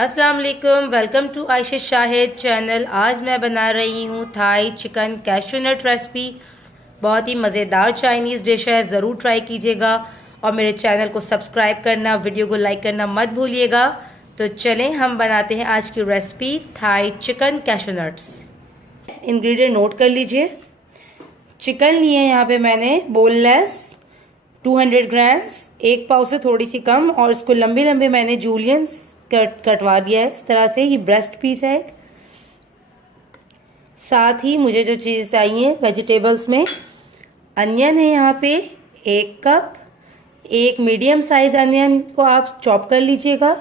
अस्सलाम वालेकुम, welcome to Ayesha Shahid channel. आज मैं बना रही हूँ Thai chicken cashew nut recipe. बहुत ही मज़ेदार चाइनीज़ डिश है, ज़रूर ट्राई कीजिएगा और मेरे चैनल को सब्सक्राइब करना, वीडियो को लाइक करना मत भूलिएगा। तो चलें हम बनाते हैं आज की recipe Thai chicken cashew nuts. Ingredient note कर लीजिए। चिकन लिए यहाँ पे मैंने बोनलेस 200 ग्राम्स, एक पाव से थोड़ी सी कम, और इसको लंबे लंबे मैंने जूलियंस कटवा दिया है। इस तरह से ये ब्रेस्ट पीस है। साथ ही मुझे जो चीज़ चाहिए वेजिटेबल्स में, अनियन है यहाँ पे 1 कप, एक मीडियम साइज अनियन को आप चॉप कर लीजिएगा।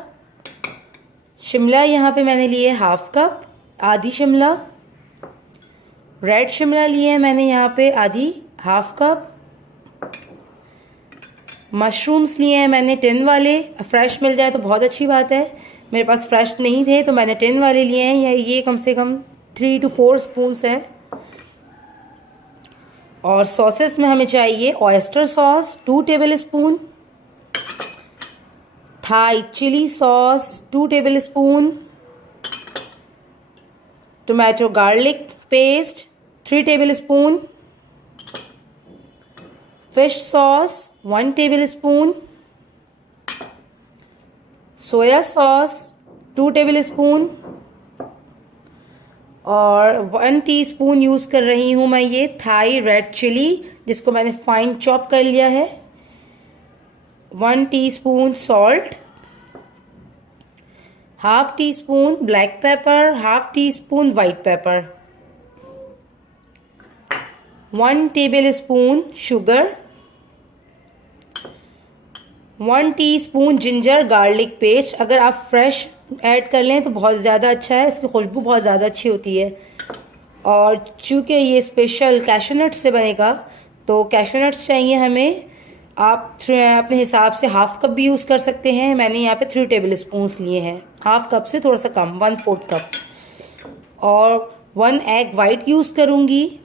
शिमला यहाँ पे मैंने लिए 1/2 कप, आधी शिमला। रेड शिमला लिए है मैंने यहाँ पे आधी 1/2 कप। मशरूम्स लिए हैं मैंने टिन वाले, फ्रेश मिल जाए तो बहुत अच्छी बात है। मेरे पास फ्रेश नहीं थे तो मैंने टिन वाले लिए हैं। ये कम से कम 3 to 4 स्पून्स हैं। और सॉसेस में हमें चाहिए oyster sauce 2 tablespoon, Thai chili sauce 2 tablespoon, tomato garlic paste 3 tablespoon, fish sauce 1 tablespoon, soya sauce 2 tablespoon, और 1 टीस्पून यूज कर रही हूं मैं ये थाई रेड चिली, जिसको मैंने फाइन चॉप कर लिया है। 1 teaspoon salt, 1/2 teaspoon black pepper, 1/2 teaspoon white paper, 1 table spoon sugar, 1 teaspoon ginger garlic paste. अगर आप फ्रेश ऐड कर लें तो बहुत ज़्यादा अच्छा है, इसकी खुशबू बहुत ज़्यादा अच्छी होती है। और चूँकि ये स्पेशल कैश्यू नट से बनेगा तो कैश्यू नट्स चाहिए हमें। आप अपने हिसाब से 1/2 कप भी यूज़ कर सकते हैं। मैंने यहाँ पे 3 टेबल स्पून लिए हैं, 1/2 कप से थोड़ा सा कम, 1/4 कप। और 1 एग वाइट यूज़ करूँगी,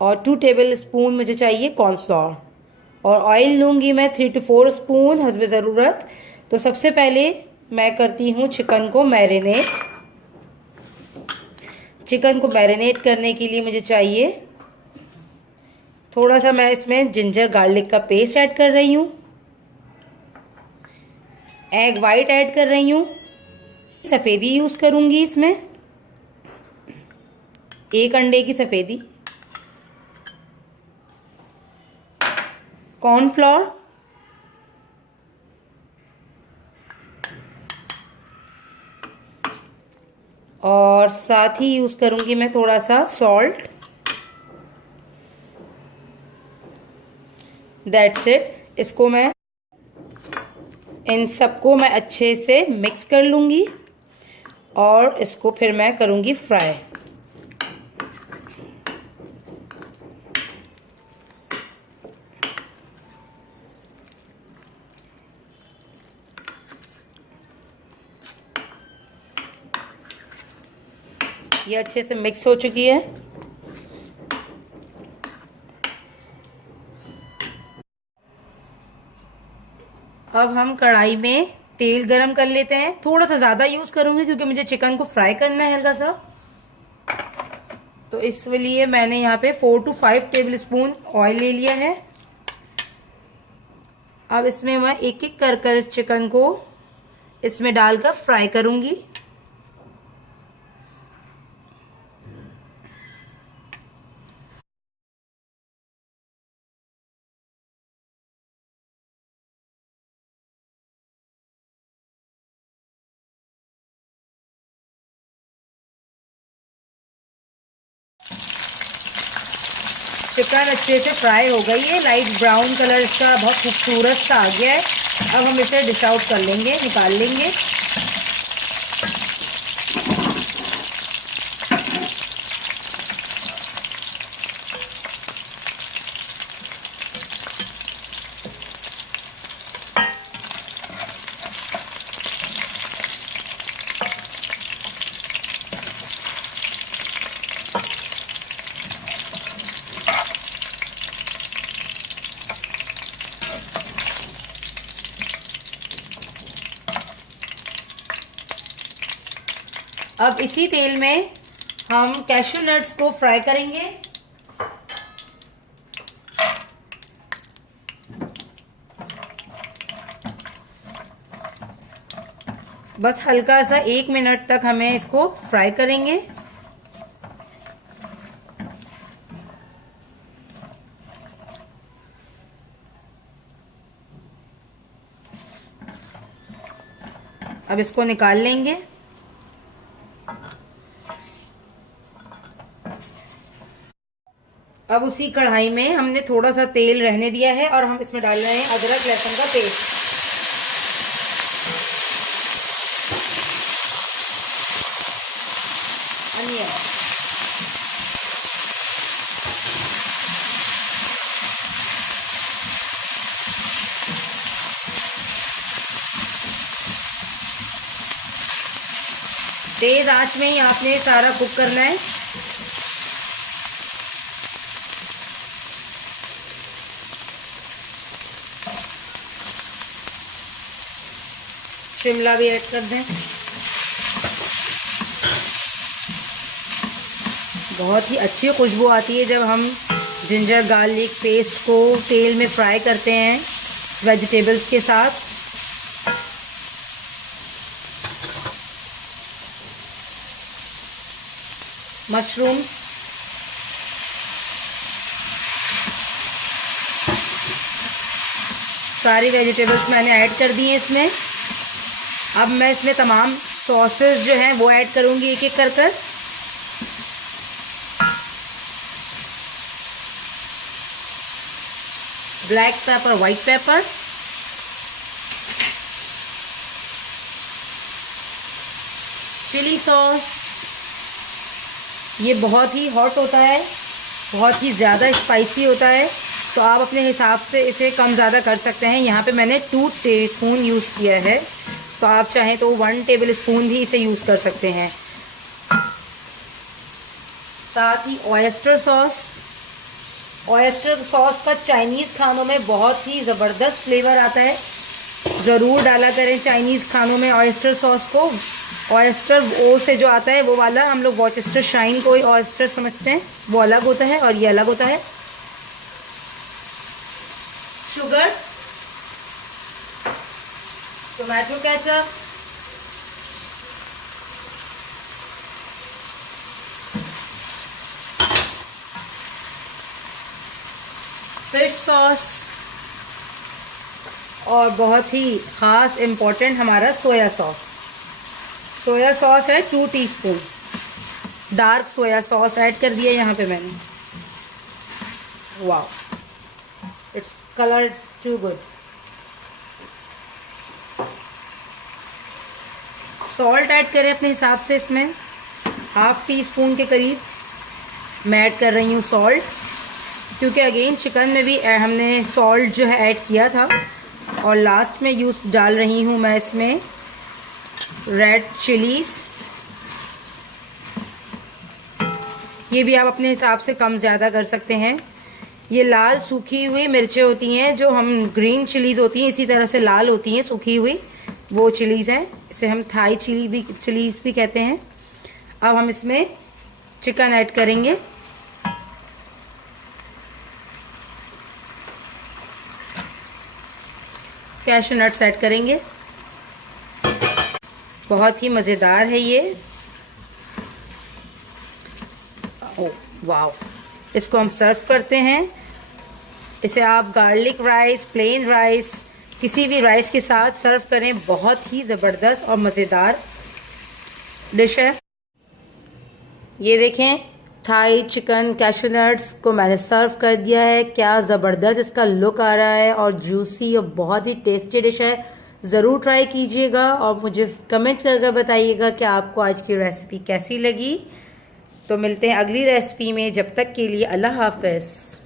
और 2 टेबल स्पून मुझे चाहिए कॉर्नफ्लोर। और ऑयल लूँगी मैं 3 to 4 स्पून हस्ब ज़रूरत। तो सबसे पहले मैं करती हूँ चिकन को मैरिनेट। चिकन को मैरिनेट करने के लिए मुझे चाहिए थोड़ा सा, मैं इसमें जिंजर गार्लिक का पेस्ट ऐड कर रही हूँ, एग वाइट ऐड कर रही हूँ, सफ़ेदी यूज़ करूँगी इसमें, 1 अंडे की सफ़ेदी, कॉर्नफ्लोर, और साथ ही यूज करूंगी मैं थोड़ा सा सॉल्ट। That's it. इसको मैं इन सबको मैं अच्छे से मिक्स कर लूंगी और इसको फिर मैं करूंगी फ्राई। ये अच्छे से मिक्स हो चुकी है। अब हम कढ़ाई में तेल गरम कर लेते हैं। थोड़ा सा ज़्यादा यूज़ करूंगी क्योंकि मुझे चिकन को फ्राई करना है हल्का सा। तो इसलिए मैंने यहाँ पे 4 to 5 टेबल स्पून ऑयल ले लिया है। अब इसमें मैं एक एक कर इस चिकन को इसमें डालकर फ्राई करूंगी। चिकन अच्छे से फ्राई हो गई है, लाइट ब्राउन कलर इसका बहुत खूबसूरत सा आ गया है। अब हम इसे डिश आउट कर लेंगे, निकाल लेंगे। अब इसी तेल में हम कैशू नट्स को फ्राई करेंगे। बस हल्का सा 1 मिनट तक हमें इसको फ्राई करेंगे। अब इसको निकाल लेंगे। अब उसी कढ़ाई में हमने थोड़ा सा तेल रहने दिया है और हम इसमें डाल रहे हैं अदरक लहसुन का पेस्ट। अनियन, तेज आंच में ही आपने सारा कुक करना है। शिमला भी ऐड कर दें। बहुत ही अच्छी खुशबू आती है जब हम जिंजर गार्लिक पेस्ट को तेल में फ्राई करते हैं वेजिटेबल्स के साथ। मशरूम्स, सारी वेजिटेबल्स मैंने ऐड कर दी हैं इसमें। अब मैं इसमें तमाम सॉसेस जो हैं वो ऐड करूंगी एक एक कर कर। Black pepper, white pepper, chili sauce. ये बहुत ही हॉट होता है, बहुत ही ज़्यादा स्पाइसी होता है, तो आप अपने हिसाब से इसे कम ज़्यादा कर सकते हैं। यहाँ पे मैंने 2 टीस्पून यूज़ किया है, तो आप चाहें तो 1 टेबल स्पून भी इसे यूज़ कर सकते हैं। साथ ही ऑयस्टर सॉस। ऑयस्टर सॉस का चाइनीज़ खानों में बहुत ही ज़बरदस्त फ्लेवर आता है। ज़रूर डाला करें चाइनीज़ खानों में ऑयस्टर सॉस को। ऑयस्टर ओ से जो आता है वो वाला, हम लोग वॉचेस्टर शाइन को ही ऑयस्टर समझते हैं, वो अलग होता है और ये अलग होता है। Sugar, tomato ketchup, fish sauce और बहुत ही ख़ास इम्पोर्टेंट हमारा सोया सॉस। सोया सॉस है 2 teaspoon. Dark soya sauce add कर दिया यहाँ पे मैंने। वाह, it's colour, it's too good. Salt add करें अपने हिसाब से। इसमें 1/2 टीस्पून के करीब मैं ऐड कर रही हूँ सॉल्ट, क्योंकि अगेन चिकन में भी हमने सॉल्ट जो है ऐड किया था। और लास्ट में डाल रही हूँ मैं इसमें रेड चिलीज। ये भी आप अपने हिसाब से कम ज़्यादा कर सकते हैं। ये लाल सूखी हुई मिर्चें होती हैं, जो हम ग्रीन चिलीज़ होती हैं इसी तरह से लाल होती हैं सूखी हुई, वो चिलीज़ हैं। इसे हम थाई चिलीज़ भी कहते हैं। अब हम इसमें चिकन ऐड करेंगे। कैशू नट्स ऐड करेंगे। बहुत ही मज़ेदार है ये। ओह वाव, इसको हम सर्व करते हैं। इसे आप गार्लिक राइस, प्लेन राइस, किसी भी राइस के साथ सर्व करें। बहुत ही ज़बरदस्त और मज़ेदार डिश है। ये देखें, थाई चिकन कैशू नट्स को मैंने सर्व कर दिया है। क्या ज़बरदस्त इसका लुक आ रहा है और जूसी और बहुत ही टेस्टी डिश है। ज़रूर ट्राई कीजिएगा और मुझे कमेंट करके बताइएगा कि आपको आज की रेसिपी कैसी लगी। तो मिलते हैं अगली रेसिपी में, जब तक के लिए अल्लाह हाफ़िज़।